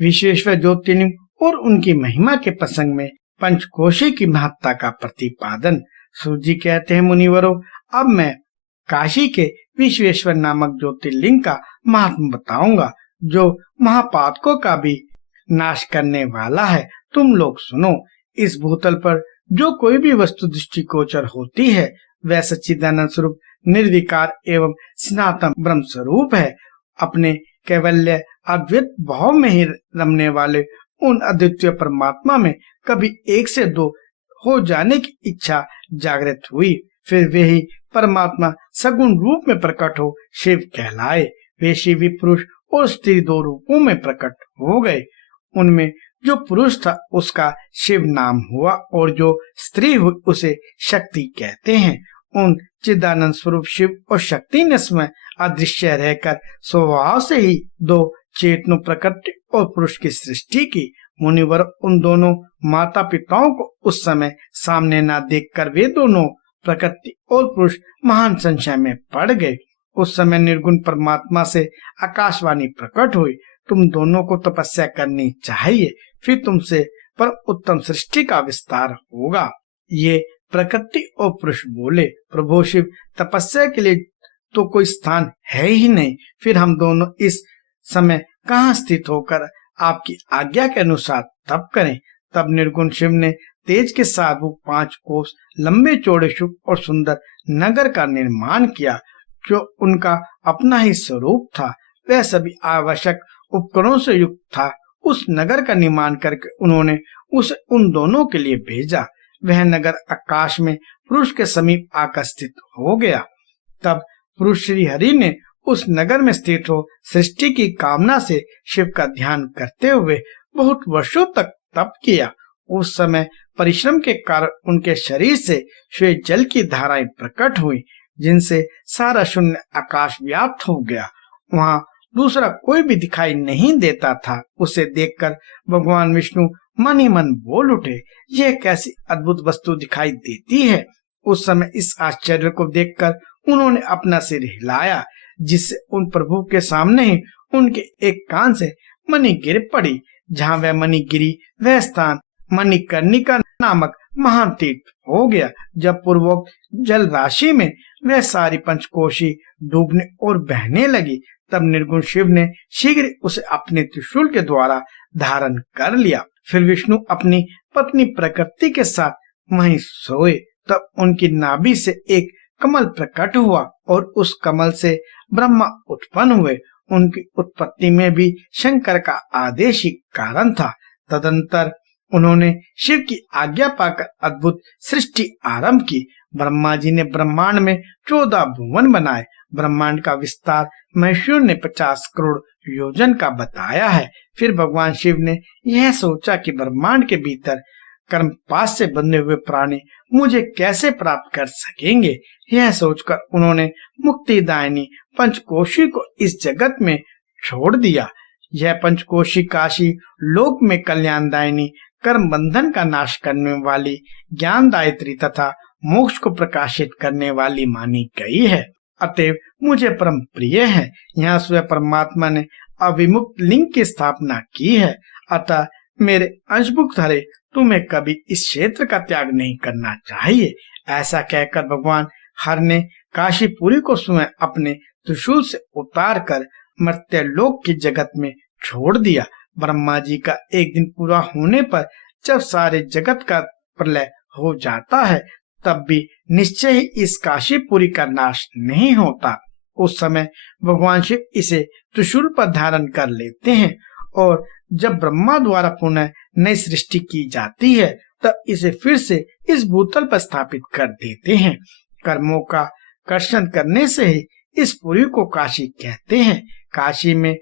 विश्वेश्वर ज्योतिर्लिंग और उनकी महिमा के प्रसंग में पंचकोशी की महत्ता का प्रतिपादन। सूत जी कहते हैं, मुनिवरों, अब मैं काशी के विश्वेश्वर नामक ज्योतिर्लिंग का महात्म बताऊंगा, जो महापातकों का भी नाश करने वाला है। तुम लोग सुनो। इस भूतल पर जो कोई भी वस्तु दृष्टिगोचर होती है, वह सच्चिदानंद स्वरूप निर्विकार एवं सनातन ब्रह्म स्वरूप है। अपने कैवल्य अद्वैत भाव में ही रमने वाले उन अद्वितीय परमात्मा में कभी एक से दो हो जाने की इच्छा जागृत हुई, फिर वे ही परमात्मा सगुण रूप में प्रकट हो शिव कहलाए। वे शिवी पुरुष और स्त्री दो रूपों में प्रकट हो गए। उनमें जो पुरुष था उसका शिव नाम हुआ, और जो स्त्री हुई उसे शक्ति कहते हैं। उन चिदानंद स्वरूप शिव और शक्ति ने स्वयं अदृश्य रहकर स्वभाव से ही दो चेतन प्रकृति और पुरुष की सृष्टि की। मुनिवर उन दोनों माता पिताओं को उस समय सामने न देखकर वे दोनों प्रकृति और पुरुष महान संशय में पड़ गए। उस समय निर्गुण परमात्मा से आकाशवाणी प्रकट हुई, तुम दोनों को तपस्या करनी चाहिए, फिर तुमसे पर उत्तम सृष्टि का विस्तार होगा। ये प्रकृति और पुरुष बोले, प्रभु शिव, तपस्या के लिए तो कोई स्थान है ही नहीं, फिर हम दोनों इस समय कहाँ स्थित होकर आपकी आज्ञा के अनुसार तप करें। तब निर्गुण शिव ने तेज के साथ वो 5 कोस लंबे चौड़े शुभ और सुंदर नगर का निर्माण किया, जो उनका अपना ही स्वरूप था। वह सभी आवश्यक उपकरणों से युक्त था। उस नगर का निर्माण करके उन्होंने उसे उन दोनों के लिए भेजा। वह नगर आकाश में पुरुष के समीप आकर स्थित हो गया। तब पुरुष श्री हरि ने उस नगर में स्थित हो सृष्टि की कामना से शिव का ध्यान करते हुए बहुत वर्षों तक तप किया। उस समय परिश्रम के कारण उनके शरीर से श्वेत जल की धाराएं प्रकट हुई, जिनसे सारा शून्य आकाश व्याप्त हो गया। वहां दूसरा कोई भी दिखाई नहीं देता था। उसे देखकर भगवान विष्णु मन ही मन बोल उठे, यह कैसी अद्भुत वस्तु दिखाई देती है। उस समय इस आश्चर्य को देखकर उन्होंने अपना सिर हिलाया, जिससे उन प्रभु के सामने ही उनके एक कान से मणि गिर पड़ी। जहाँ वह मणि गिरी वह स्थान मणिकर्णिका नामक महान तीर्थ हो गया। जब पूर्वोक्त जल राशि में वह सारी पंचकोशी डूबने और बहने लगी, तब निर्गुण शिव ने शीघ्र उसे अपने त्रिशूल के द्वारा धारण कर लिया। फिर विष्णु अपनी पत्नी प्रकृति के साथ वहीं सोए। तब उनकी नाभि से एक कमल प्रकट हुआ और उस कमल से ब्रह्मा उत्पन्न हुए। उनकी उत्पत्ति में भी शंकर का आदेश ही कारण था। तदंतर उन्होंने शिव की आज्ञा पाकर अद्भुत सृष्टि आरंभ की। ब्रह्मा जी ने ब्रह्मांड में 14 भुवन बनाए। ब्रह्मांड का विस्तार महेश्वर ने 50 करोड़ योजन का बताया है। फिर भगवान शिव ने यह सोचा कि ब्रह्मांड के भीतर कर्मपाश से बंधे हुए प्राणी मुझे कैसे प्राप्त कर सकेंगे। यह सोचकर उन्होंने मुक्तिदायिनी पंचकोशी को इस जगत में छोड़ दिया। यह पंचकोशी काशी लोक में कल्याणदायिनी, कर्म बंधन का नाश करने वाली, ज्ञानदायित्री तथा मोक्ष को प्रकाशित करने वाली मानी गई है। अतएव मुझे परम प्रिय है। यहाँ स्वयं परमात्मा ने अविमुक्त लिंग की स्थापना की है। अतः मेरे अंशभुक्त हरे, तुम्हें कभी इस क्षेत्र का त्याग नहीं करना चाहिए। ऐसा कहकर भगवान हर ने काशीपुरी को स्वयं अपने त्रिशूल से उतार कर मर्त्य लोक की जगत में छोड़ दिया। ब्रह्मा जी का एक दिन पूरा होने पर जब सारे जगत का प्रलय हो जाता है, तब भी निश्चय ही इस काशीपुरी का नाश नहीं होता। उस समय भगवान शिव इसे त्रिशूल पर धारण कर लेते हैं, और जब ब्रह्मा द्वारा पुनः नई सृष्टि की जाती है, तब इसे फिर से इस भूतल पर स्थापित कर देते हैं। कर्मों का कर्षण करने से ही इस पुरी को काशी कहते हैं। काशी में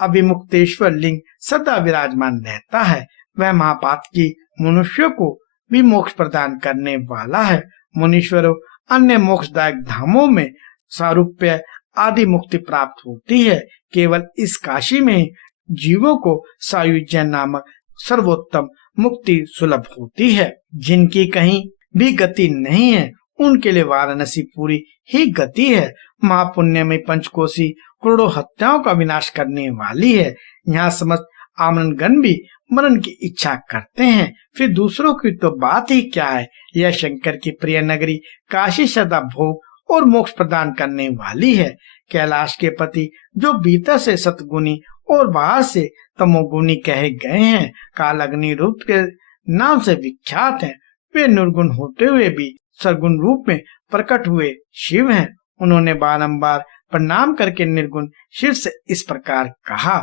अभिमुक्तेश्वर लिंग सदा विराजमान रहता है। वह महापातकी मनुष्यों को भी मोक्ष प्रदान करने वाला है। मुनीश्वरों, अन्य मोक्षदायक धामों में सारूप्य आदि मुक्ति प्राप्त होती है। केवल इस काशी में ही जीवों को सायुज्य नामक सर्वोत्तम मुक्ति सुलभ होती है। जिनकी कहीं भी गति नहीं है, उनके लिए वाराणसी पूरी ही गति है। महापुण्य में पंचकोशी करोड़ों हत्याओं का विनाश करने वाली है। यहाँ समस्त आमनगण भी मरण की इच्छा करते हैं, फिर दूसरों की तो बात ही क्या है। यह शंकर की प्रिय नगरी काशी सदा भोग और मोक्ष प्रदान करने वाली है। कैलाश के पति जो भीतर से सतगुणी और बाहर से तमोगुणी कहे गए हैं, काल अग्नि रूप के नाम से विख्यात हैं। वे निर्गुण होते हुए भी सगुण रूप में प्रकट हुए शिव हैं। उन्होंने बारंबार प्रणाम करके निर्गुण शिव से इस प्रकार कहा।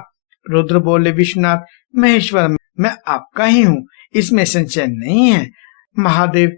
रुद्र बोले, विश्वनाथ महेश्वर, मैं आपका ही हूँ, इसमें संशय नहीं है। महादेव,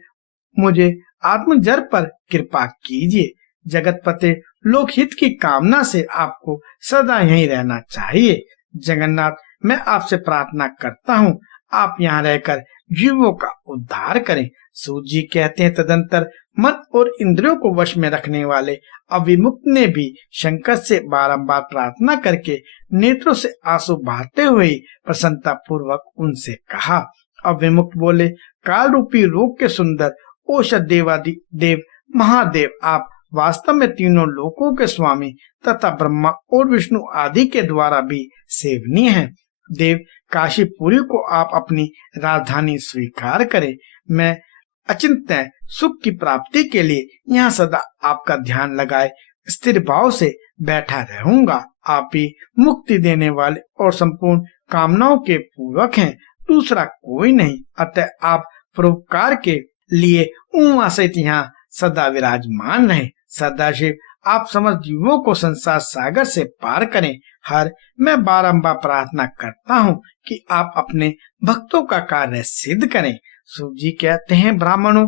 मुझे आत्मजर पर कृपा कीजिए। जगतपते, लोकहित की कामना से आपको सदा यहीं रहना चाहिए। जगन्नाथ, मैं आपसे प्रार्थना करता हूँ, आप यहाँ रहकर जीवों का उद्धार करें। सूत जी कहते हैं, तदंतर मन और इंद्रियों को वश में रखने वाले अविमुक्त ने भी शंकर से बारंबार प्रार्थना करके नेत्रों से आंसू बहाते हुए प्रसन्नता पूर्वक उनसे कहा। अविमुक्त बोले, काल रूपी रोग के सुंदर औषध देवादि देव महादेव, आप वास्तव में तीनों लोकों के स्वामी तथा ब्रह्मा और विष्णु आदि के द्वारा भी सेवनीय हैं। देव, काशीपुरी को आप अपनी राजधानी स्वीकार करें। मैं अचिंत्य सुख की प्राप्ति के लिए यहाँ सदा आपका ध्यान लगाए स्थिर भाव से बैठा रहूंगा। आप ही मुक्ति देने वाले और संपूर्ण कामनाओं के पूरक हैं, दूसरा कोई नहीं। अतः आप परोपकार के लिए सहित यहाँ सदा विराजमान रहे। सदाशिव, आप समस्त जीवों को संसार सागर से पार करें। हर मैं बारंबार प्रार्थना करता हूँ कि आप अपने भक्तों का कार्य सिद्ध करें। सूत जी कहते हैं, ब्राह्मणों,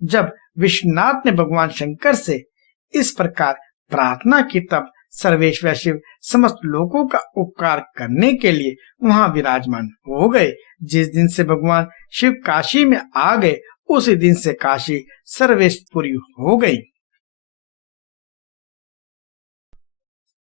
जब विश्वनाथ ने भगवान शंकर से इस प्रकार प्रार्थना की, तब सर्वेश्वर शिव समस्त लोगों का उपकार करने के लिए वहां विराजमान हो गए। जिस दिन से भगवान शिव काशी में आ गए, उसी दिन से काशी सर्वेश्वरी हो गई।